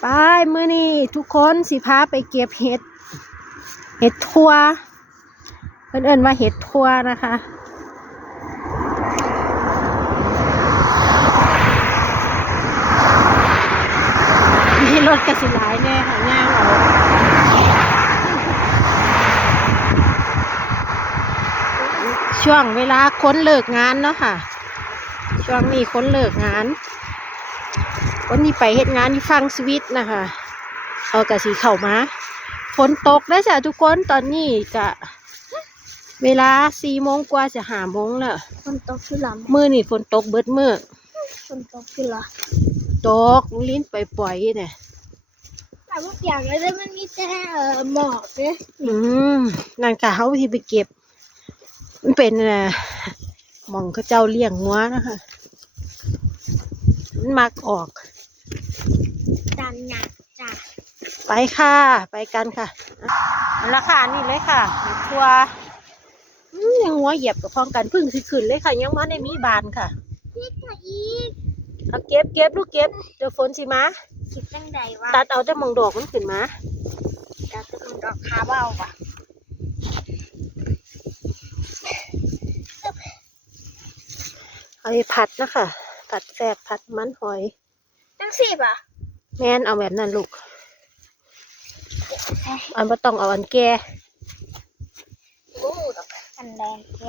ไปมื้อนี้ทุกคนสิพาไปเก็บเห็ด เห็ดทั่วเพิ่นเอินว่าเห็ดทั่วนะคะ มีรถกระสิหลายแน่ค่ะย่างเอาช่วงเวลาค้นเลิกงานเนาะค่ะ ช่วงนี้ค้นเลิกงาน วันนี้ไปเฮ็ดงานที่ฟังสวิตนะคะเขากะสีเข้ามาฝนตกแล้วจ้ะทุกคนตอนนี้จะเวลาสี่โมงกว่าจะหาโมงแล้วคนตกคือลมือนี่ฝนตกเบิดมือำคนตกคือละตกลิ้นไปปล่อยๆเนี่ยแต่ทุกอย่างเลยแล้วมันมีแต่เอ่อหมอกเลยอืมนั่นค่ะเขาที่ไปเก็บ มันเป็นน่ะหมองเขาเจ้าเลี้ยงงัวนะคะมันมักออก ดันหนักจ้ะไปค่ะ ไปกันค่ะอันละค่ะนี่เลยค่ะเห็ดทัวอืมยังหัวเหยียบกับพร้องกันพึ่งสิขึ้นเลยค่ะ ยังมาในมีบานค่ะพี่ค่ะอีกเอาเก็บเก็บลูกเก็บเดี๋ยวฝนสิมาคิดตั้งใดวะตัดเอาแต่หมองดอกมันขึ้นมาจะจะมันดอกคาเบ้าปะเอาไปผัดนะคะผัดแซ่บผัดมันหอยตั้งสี่ปะ แม่นเอาแบบนั้นลูกอันบ่ต้องเอาอันแก่โอ้ดอกกันแดงแก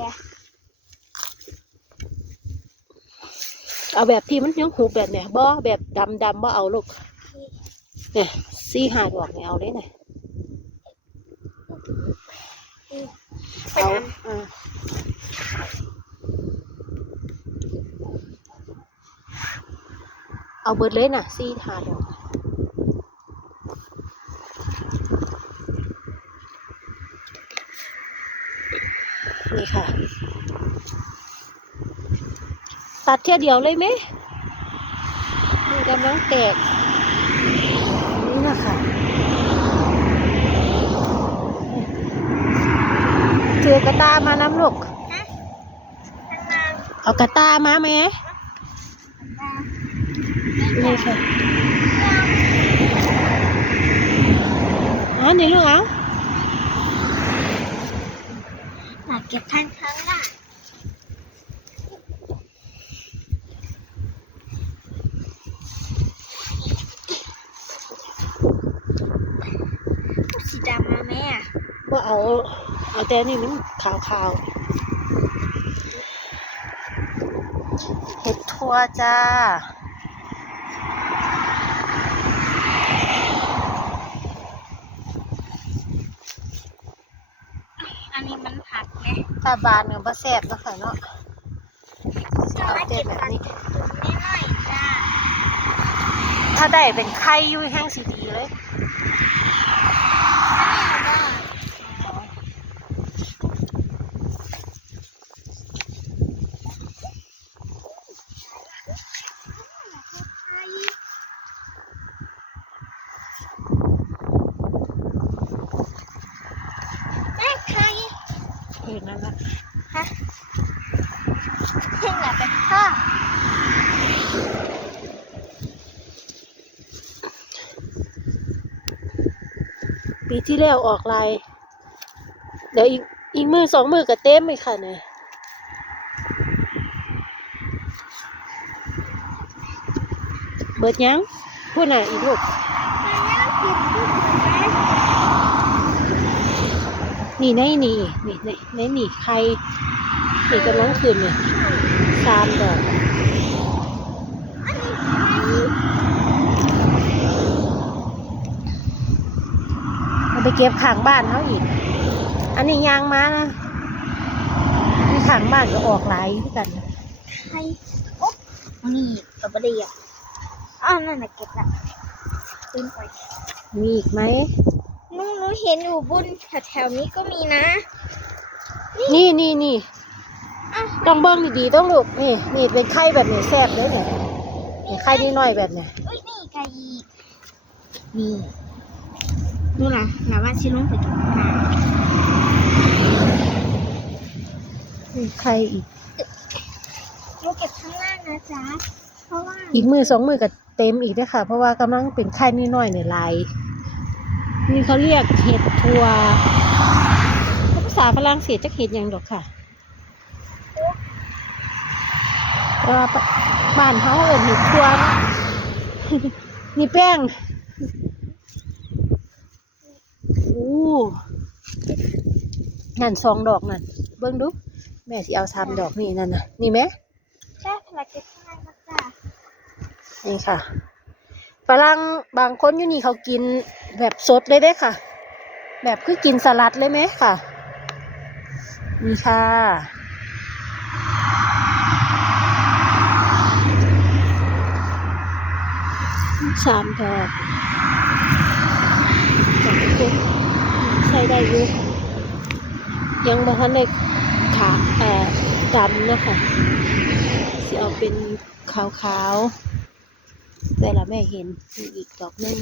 เอาแบบที่มันยังหูแบบเนี่ยบ่แบบดำดำบ่เอาลูกเนี่ยซี่หาดอกเนี่ยเอาเลยเนี่ยไปเอาทอ่าเอาเบิดเลยน่ะซี่หาดอก นี่ค่ะ ตัดเท่ยเดียวเลยไหมมันกำลังแตก นี่นะคะถือกระตามาน้ำลูกเอากระตามาไหมนี่ค่ะอ๋อนี่ลูกเอา หลัก เก็บทางข้างล่างสีดำมาไหมอะว่าเอา เอาแต่นี่มันขาวขาวๆเห็ดทัวจ้า อันนี้มันผั ดไงถ้าบานเนี่ยบ่แซ่บเนาะค่ะเนาะสามาเก็บผัดน้อยๆจ้ถ้าได้เป็นไข่ยุ่ยแห้งสีดีเลย แม่ใคร เห็นนั่นนะฮะเพ่งหลับเป็นพ่อปีที่แล้วออกลายเดี๋ยวอีกอีกมือสองมือก็เต็มอีกค่ะเนี่ยเบิดยังพูดหน่อยอีกลูก มาแล้วกินทุกคนไหม นี่ในนี่นี่ในในนี่ใครนี่กำลังขึ้นเนี่ยสามดอกอันนี้ใครเอาไปเก็บขางบ้านเขาอีก อันนี้ยางมานะที่ขางบ้านก็ออกหลายคือกันใครโอ๊ะนี่กับบดีอะอ้าวนั่นน่ะเก็บละขึ้นไปมีอีกไหม นูหนูเห็นอยู่บนแถวๆนี้ก็มีนะ นี่นี่นี่อ้าวต้องเบิ้งดีๆต้องลูกนี่นี่เป็นไข่แบบนี้แซ่บเลยเนี่ยนี่ไข่นิดหน่อยแบบเนี่ยเอ้ยนี่ไก่อีกนี่ดูนะหนาว่าชิลุงไปกินข้างหน้านี่ไข่อีกหนูเก็บข้างล่างนะจ๊ะเพราะว่าอีกมือสองมือก็เต็มอีกด้วยค่ะ เพราะว่ากำลังเป็นไข่นิดหน่อยเนี่ยหลาย นี่เขาเรียกเห็ดทัวภาษาฝรั่งเศสจะเห็ดหยังดอกค่ะแต่ว่าบ้านเขาเอิ้นเห็ดทัวเนาะนี่แป้งอู้นั่นสองดอกนั่นเบิ่งดู แม่สิเอาสามดอกนี่นั่นนะนี่ไหมแค่พลักเก็ตข้างในมาจ้านี่ค่ะฝรั่งบางคนอยู่นี่เขากิน แบบสดเลยเด้ค่ะ แบบคือกินสลัดเลยไหมค่ะนี่ค่ะสามดอกสองคนใช้ได้อยู่ยังบ่ทันได้ขาเอ่อดำนะคะสิเอาเป็นขาวๆแต่ละแม่เห็นมีอีกดอกหนึง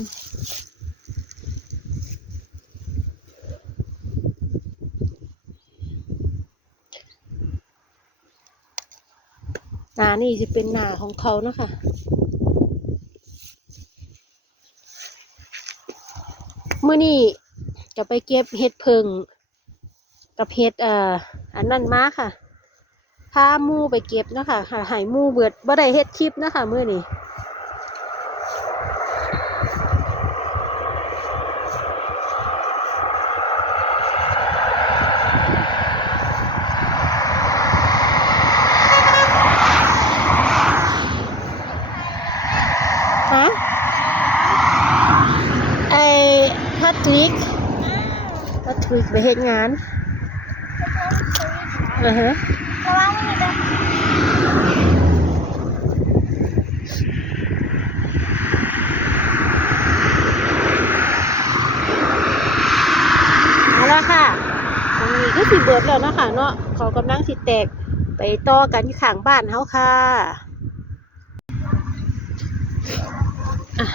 นานี่จะเป็นหนาของเขาเนาะคะเมื่อนี่จะไปเก็บเห็ดเพิงกับเห็ดเอ่ออันนั้นมาค่ะพามูไปเก็บเนาะคะหายมูเบิดบ่ได้เฮ็ดคลิปเนาะคะเมื่อนี้ฮะไอ้พั ทริกพัทริกไปเฮ็ดงานอือฮะระวังมันจะเอาละค่ะตรงนี้ก็สิเบิดแล้วนะค่ะเนาะเขากำลังสิแตกไปต่อกันที่ข้างบ้านเฮาค่ะอะ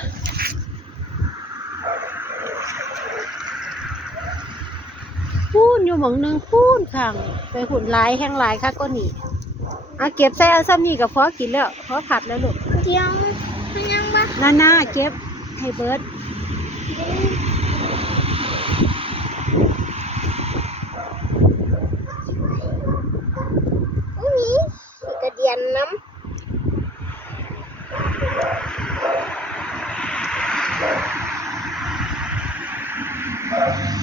นอยู่หมองหนึงพูนข้างไปหุ่นหลายแห้งหลายค่ะก็นี่อะเก็บใส่เอาซ้ำนี่กับพอกินแล้วพอผัดแล้วลูกเดียวมันยังมาน่าน่าเก็บให้เบิด อุ้ยกระเดียนน้ำ มี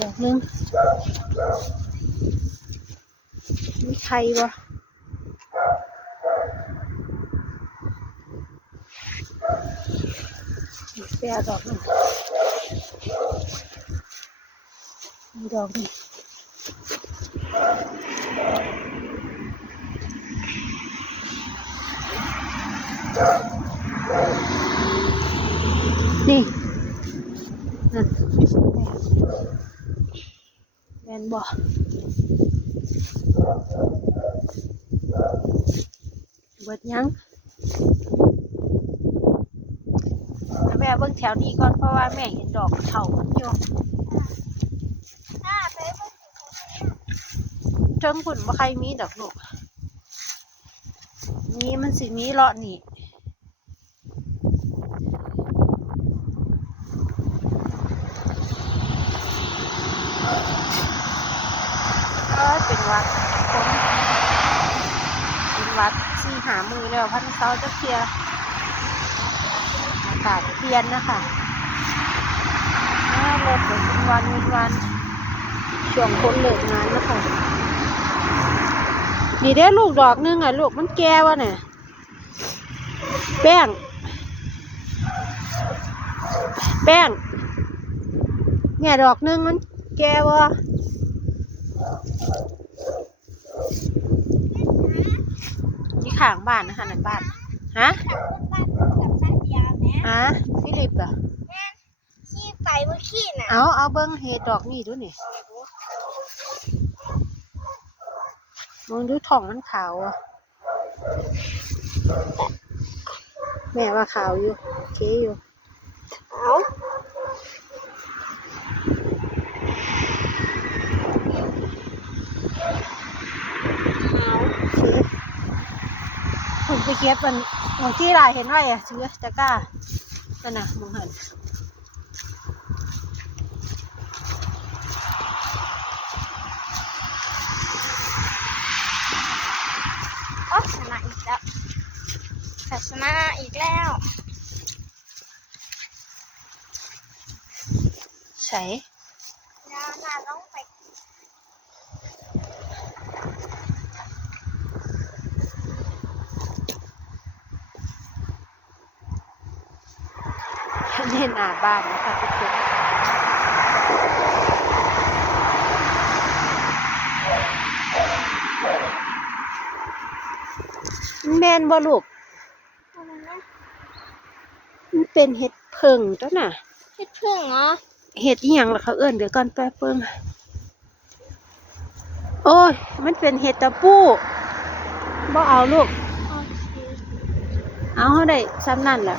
ดอกนึงมีใครวะเปียดอกนึงมีดอกนึงนี่นั่น บ่เบิดยังแล้วแม่เบิ่งแถวนี้ก่อนเพราะว่าแม่เห็นดอกเถามันอยู่ถ้าไปเบิ่งเทิงผุ่นบ่ใครมีดอกลูกนี่มันสิมีเลาะนี่ เออเป็นวัดคนเป็นวัดสี่หามือแล้วพันเสาจะเคลียร์อากาศเปลี่ยนนะคะอ้ารถเป็นวันเป็นวันช่วงคนเลิกงานนะคะนี่ได้ลูกดอกหนึงอะ ลูกมันแก่วะเนี่ยแป้ง แป้งเนี่ยดอกหนึงมันแก่วะ นี่ข้างบ้านนะคะนั่นบ้าน ฮะบ้านกับบ้านยาวแม่ฮะฟิลิปเหรอขี้ไปเมื่อกี้น่ะ เอาเอาเบิ้งเฮดดอกนี่ดูนี่มึงดูท้องมันขาวอะ แม่ว่าขาวอยู่โอเคอยู่ เอา ไปเก็บมันหมองที่ลายเห็นไว้อะซื้อตะกร้านั่นน่ะมองหันโอ๊ยชนะอีกแล้วชนะอีกแล้ว ใส่ดาวนาต้องไป นอาบ้านนะคะทุกคนแมนบ่ลูกอะไรนะมันเป็นเห็ดเพิงตัวน่ะเฮ็ดพึ่งเหรอ เห็ดอีหยังล่ะเขาเอิ้นเดี๋ยวก่อนแป๊บเพิ่งโอ้ย มันเป็นเห็ดตะปูบ่เอาลูกโอเคเอาเขาได้ซ้ำนั่นแหละ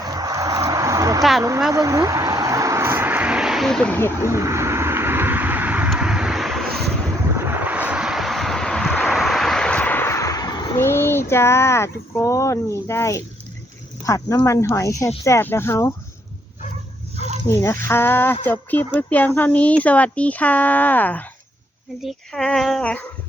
เดี๋ยวกล้าลงมาเบิ่งดูนี่เป็นเห็ดอีหยังนี่จ้าทุกคนนี่ได้ ผัดน้ำมันหอยแซ่บๆแล้วเฮานี่นะคะ จบคลิปไว้เพียงเท่านี้ สวัสดีค่ะ สวัสดีค่ะ